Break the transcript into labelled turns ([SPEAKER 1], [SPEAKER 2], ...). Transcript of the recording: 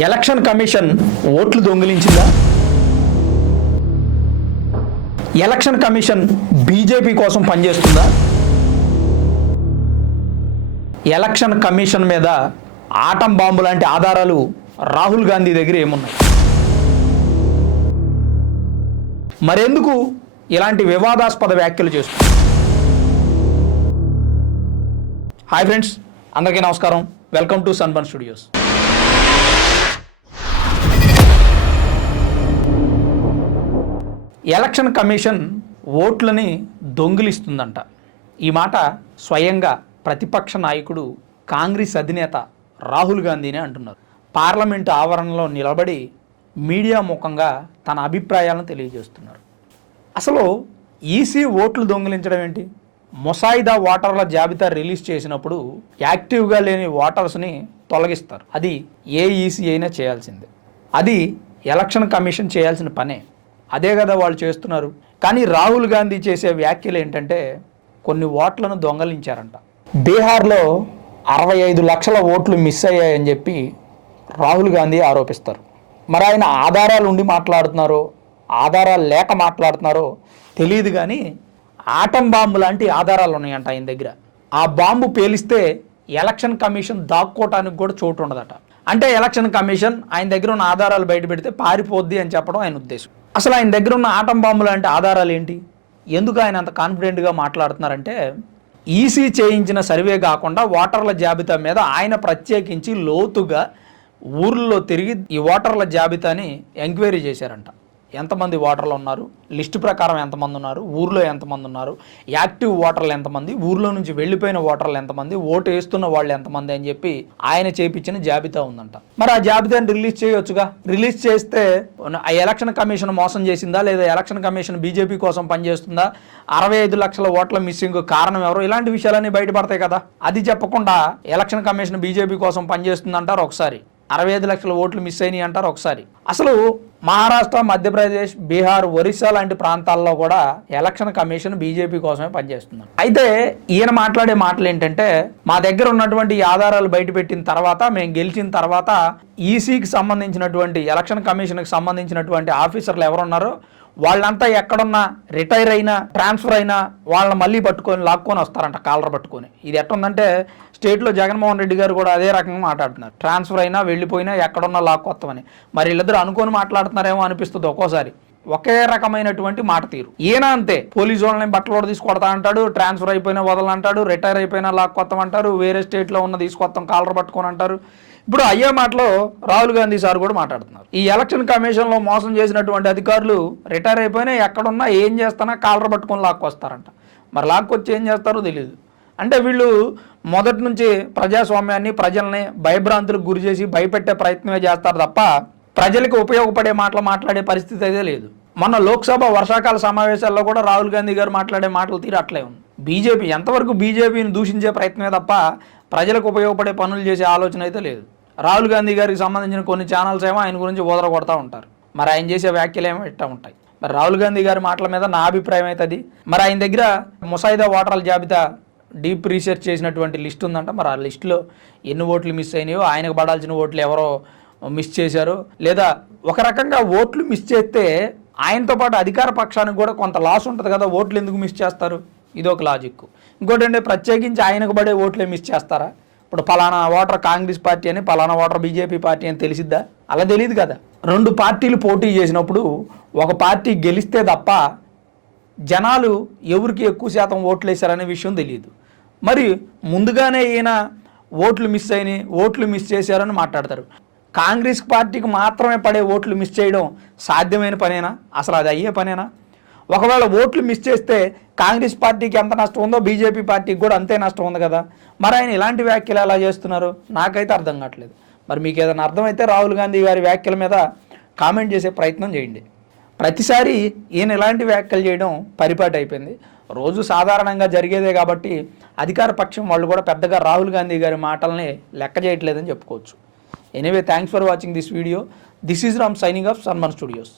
[SPEAKER 1] Election commission ఓట్లు దొంగిలించిందా? Election commission BJP కోసం పనిచేస్తుందా? ఎలక్షన్ కమిషన్ మీద ఆటం బాంబు లాంటి ఆధారాలు రాహుల్ గాంధీ దగ్గర ఏమున్నాయి? మరెందుకు ఇలాంటి వివాదాస్పద వ్యాఖ్యలు చేస్తుంది హాయ్ ఫ్రెండ్స్ అందరికీ నమస్కారం. Welcome to Sunburn Studios. Election commission ఓట్లని దొంగిలిస్తుందంట. ఈ మాట స్వయంగా ప్రతిపక్ష నాయకుడు కాంగ్రెస్ అధినేత రాహుల్ గాంధీనే అంటున్నారు. పార్లమెంటు ఆవరణలో నిలబడి మీడియా ముఖంగా తన అభిప్రాయాలను తెలియజేస్తున్నారు. అసలు ఈసీ ఓట్లు దొంగిలించడం ఏంటి? ముసాయిదా ఓటర్ల జాబితా రిలీజ్ చేసినప్పుడు యాక్టివ్గా లేని ఓటర్స్ని తొలగిస్తారు. అది ఏ ఈసీ అయినా చేయాల్సిందే. అది ఎలక్షన్ కమిషన్ చేయాల్సిన పనే. అదే కదా వాళ్ళు చేస్తున్నారు. కానీ రాహుల్ గాంధీ చేసే వ్యాఖ్యలు ఏంటంటే కొన్ని ఓట్లను దొంగలించారంట. బీహార్లో అరవై ఐదు లక్షల ఓట్లు మిస్ అయ్యాయని చెప్పి రాహుల్ గాంధీ ఆరోపిస్తారు. మరి ఆయన ఆధారాలు ఉండి మాట్లాడుతున్నారో ఆధారాలు లేక మాట్లాడుతున్నారో తెలియదు కానీ ఆటం బాంబు లాంటి ఆధారాలు ఉన్నాయంట ఆయన దగ్గర. ఆ బాంబు పేలిస్తే ఎలక్షన్ కమిషన్ దాక్కోవటానికి కూడా చోటు ఉండదట. అంటే ఎలక్షన్ కమిషన్ ఆయన దగ్గర ఉన్న ఆధారాలు బయట పెడితే పారిపోద్ది అని చెప్పడం ఆయన ఉద్దేశం. అసలు ఆయన దగ్గర ఉన్న ఆటం బాంబులు అంటే ఆధారాలు ఏంటి? ఎందుకు ఆయన అంత కాన్ఫిడెంట్గా మాట్లాడుతున్నారంటే ఈసీ చేయించిన సర్వే కాకుండా ఓటర్ల జాబితా మీద ఆయన ప్రత్యేకించి లోతుగా ఊర్లో తిరిగి ఈ ఓటర్ల జాబితాని ఎంక్వైరీ చేశారంట. ఎంతమంది ఓటర్లు ఉన్నారు? లిస్టు ప్రకారం ఎంతమంది ఉన్నారు? ఊర్లో ఎంతమంది ఉన్నారు? యాక్టివ్ ఓటర్లు ఎంతమంది? ఊర్లో నుంచి వెళ్ళిపోయిన ఓటర్లు ఎంతమంది? ఓటు వేస్తున్న వాళ్ళు ఎంతమంది అని చెప్పి ఆయన చేపించిన జాబితా ఉందంట. మరి ఆ జాబితాను రిలీజ్ చేయొచ్చుగా? రిలీజ్ చేస్తే ఆ ఎలక్షన్ కమిషన్ మోసం చేసిందా? లేదా ఎలక్షన్ కమిషన్ బీజేపీ కోసం పనిచేస్తుందా? అరవై ఐదు లక్షల ఓట్ల మిస్సింగ్ కారణం ఎవరు? ఇలాంటి విషయాలన్నీ బయటపడతాయి కదా. అది చెప్పకుండా ఎలక్షన్ కమిషన్ బీజేపీ కోసం పనిచేస్తుందంటారు ఒకసారి. అరవై ఐదు లక్షల ఓట్లు మిస్ అయినాయి అంటారు ఒకసారి. అసలు మహారాష్ట్ర మధ్యప్రదేశ్ బీహార్ ఒరిస్సా లాంటి ప్రాంతాల్లో కూడా ఎలక్షన్ కమిషన్ బీజేపీ కోసమే పనిచేస్తుంది. అయితే ఈయన మాట్లాడే మాటలు ఏంటంటే మా దగ్గర ఉన్నటువంటి ఆధారాలు బయటపెట్టిన తర్వాత మేము గెలిచిన తర్వాత ఈసీకి సంబంధించినటువంటి ఎలక్షన్ కమిషన్కి సంబంధించినటువంటి ఆఫీసర్లు ఎవరున్నారో వాళ్ళంతా ఎక్కడున్నా రిటైర్ అయినా ట్రాన్స్ఫర్ అయినా వాళ్ళని మళ్ళీ పట్టుకొని లాక్కొని వస్తారంట కాలర్ పట్టుకొని. ఇది ఎట్టుందంటే స్టేట్లో జగన్మోహన్ రెడ్డి గారు కూడా అదే రకంగా మాట్లాడుతున్నారు. ట్రాన్స్ఫర్ అయినా వెళ్ళిపోయినా ఎక్కడున్నా లాక్కొస్తామని మరి వీళ్ళిద్దరు అనుకొని మాట్లాడుతున్నారేమో అనిపిస్తుంది ఒక్కోసారి. ఒకే రకమైనటువంటి మాట తీరు. ఈయన అంతే. పోలీసు వాళ్ళని బట్టలు కూడా తీసుకొడతా అంటాడు ట్రాన్స్ఫర్ అయిపోయినా వదలంటాడు రిటైర్ అయిపోయినా లాక్కొత్తాం అంటారు వేరే స్టేట్లో ఉన్న తీసుకొస్తాం కాలర్ పట్టుకొని అంటారు. ఇప్పుడు అయ్యే మాటలో రాహుల్ గాంధీ సార్ కూడా మాట్లాడుతున్నారు. ఈ ఎలక్షన్ కమిషన్లో మోసం చేసినటువంటి అధికారులు రిటైర్ అయిపోయినా ఎక్కడున్నా ఏం చేస్తానా కాలర్ పట్టుకొని లాక్కొస్తారంట మరి లాక్కొచ్చి ఏం చేస్తారో తెలియదు అంటే వీళ్ళు మొదటి నుంచి ప్రజాస్వామ్యాన్ని ప్రజల్ని భయభ్రాంతులకు గురి చేసి భయపెట్టే ప్రయత్నమే చేస్తారు తప్ప ప్రజలకు ఉపయోగపడే మాటలు మాట్లాడే పరిస్థితి అయితే లేదు. మొన్న లోక్సభ వర్షాకాల సమావేశాల్లో కూడా రాహుల్ గాంధీ గారు మాట్లాడే మాటలు తీరు అట్లే ఉంది. బీజేపీ ఎంతవరకు బీజేపీని దూషించే ప్రయత్నమే తప్ప ప్రజలకు ఉపయోగపడే పనులు చేసే ఆలోచన అయితే లేదు. రాహుల్ గాంధీ గారికి సంబంధించిన కొన్ని ఛానల్స్ ఏమో ఆయన గురించి ఓదర కొడతా ఉంటారు. మరి ఆయన చేసే వ్యాఖ్యలు ఏమో ఇట్టా ఉంటాయి. మరి రాహుల్ గాంధీ గారి మాటల మీద నా అభిప్రాయం అయితే అది మరి ఆయన దగ్గర ముసాయిదా ఓటర్ల జాబితా డీప్ రీసెర్చ్ చేసినటువంటి లిస్ట్ ఉందంట. మరి ఆ లిస్టులో ఎన్ని ఓట్లు మిస్ అయినాయో ఆయనకు పడాల్సిన ఓట్లు ఎవరో మిస్ చేశారు. లేదా ఒక రకంగా ఓట్లు మిస్ చేస్తే ఆయనతో పాటు అధికార పక్షానికి కూడా కొంత లాస్ ఉంటుంది కదా ఓట్లు ఎందుకు మిస్ చేస్తారు? ఇది ఒక లాజిక్. ఇంకోటి అంటే ప్రత్యేకించి ఆయనకు పడే ఓట్లే మిస్ చేస్తారా? ఇప్పుడు పలానా ఓటర్ కాంగ్రెస్ పార్టీ అని పలానా ఓటర్ బీజేపీ పార్టీ అని తెలిసిద్దా? అలా తెలియదు కదా. రెండు పార్టీలు పోటీ చేసినప్పుడు ఒక పార్టీ గెలిస్తే తప్ప జనాలు ఎవరికి ఎక్కువ శాతం ఓట్లు వేశారనే విషయం తెలియదు మరి ముందుగానే ఈయన ఓట్లు మిస్ అయినాయి ఓట్లు మిస్ చేశారని మాట్లాడతారు. కాంగ్రెస్ పార్టీకి మాత్రమే పడే ఓట్లు మిస్ చేయడం సాధ్యమైన పనేనా? అసలు అది అయ్యే పనేనా? ఒకవేళ ఓట్లు మిస్ చేస్తే కాంగ్రెస్ పార్టీకి ఎంత నష్టం ఉందో బీజేపీ పార్టీకి కూడా అంతే నష్టం ఉంది కదా. మరి ఆయన ఇలాంటి వ్యాఖ్యలు ఎలా చేస్తున్నారు? నాకైతే అర్థం కావట్లేదు. మరి మీకు ఏదైనా అర్థమైతే రాహుల్ గాంధీ గారి వ్యాఖ్యల మీద కామెంట్ చేసే ప్రయత్నం చేయండి. ప్రతిసారి ఈయన ఇలాంటి వ్యాఖ్యలు చేయడం పరిపాటి అయిపోయింది. రోజు సాధారణంగా జరిగేదే కాబట్టి అధికార పక్షం వాళ్ళు కూడా పెద్దగా రాహుల్ గాంధీ గారి మాటల్ని లెక్క చేయట్లేదని చెప్పుకోవచ్చు. Anyway thanks for watching this video this is Ram signing off సన్మన్ studios